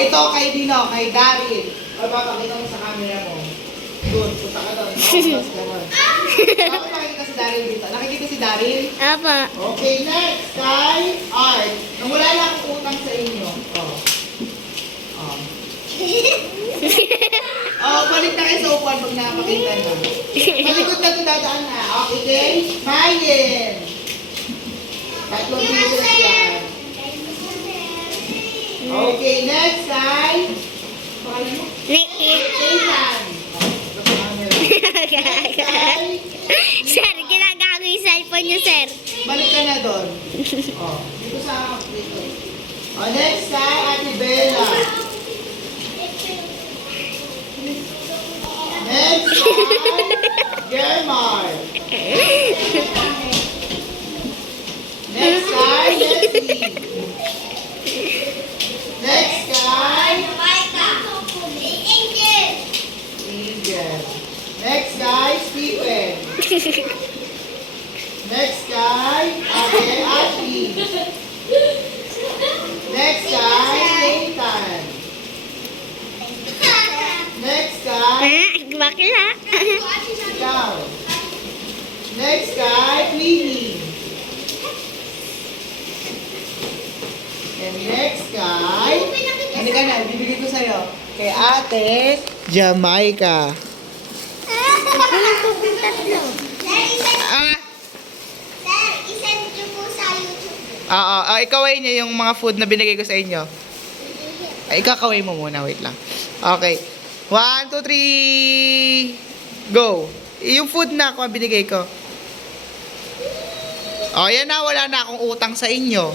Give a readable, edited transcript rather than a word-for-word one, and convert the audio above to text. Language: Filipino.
ito kay Dino, kay Daryl. O, papakita mo sa camera mo. Doon, punta ka doon. Tapos gano'n. Bakit nakikita si Daryl dito? Nakikita si Daryl? Apa. Okay, next kay Art. Nang wala lang akong utang sa inyo. Oh. Oh. Oh, balik na kayo sa upuan pag nakapakita na. Malikot na ito dadaan na. Okay, Mayen. Tatlong pieces yan. Okay, next kay... Pangalan mo? Nathan. Sir, ginagago yung cellphone niyo, sir. Balik ka na doon. Oh, dito sa dito. Oh, next kay Ate Bella. Next kay Germar. Next kay Leslie. Next kay Angel. Next kay Stephen. Next kay Ate Ashley. Next kay Nathan. Next kay Bakla. ikaw. Next kay Queenie. And next kay... Ano ka na? Bibigay ko sa'yo. Kay Ate Jamaica. Oo, ikaway niyo yung mga food na binigay ko sa inyo. Ay, ikakaway mo muna. Wait lang. Okay. 1, 2, 3... Go. Yung food na ako ang binigay ko. Oh, yan na. Wala na akong utang sa inyo.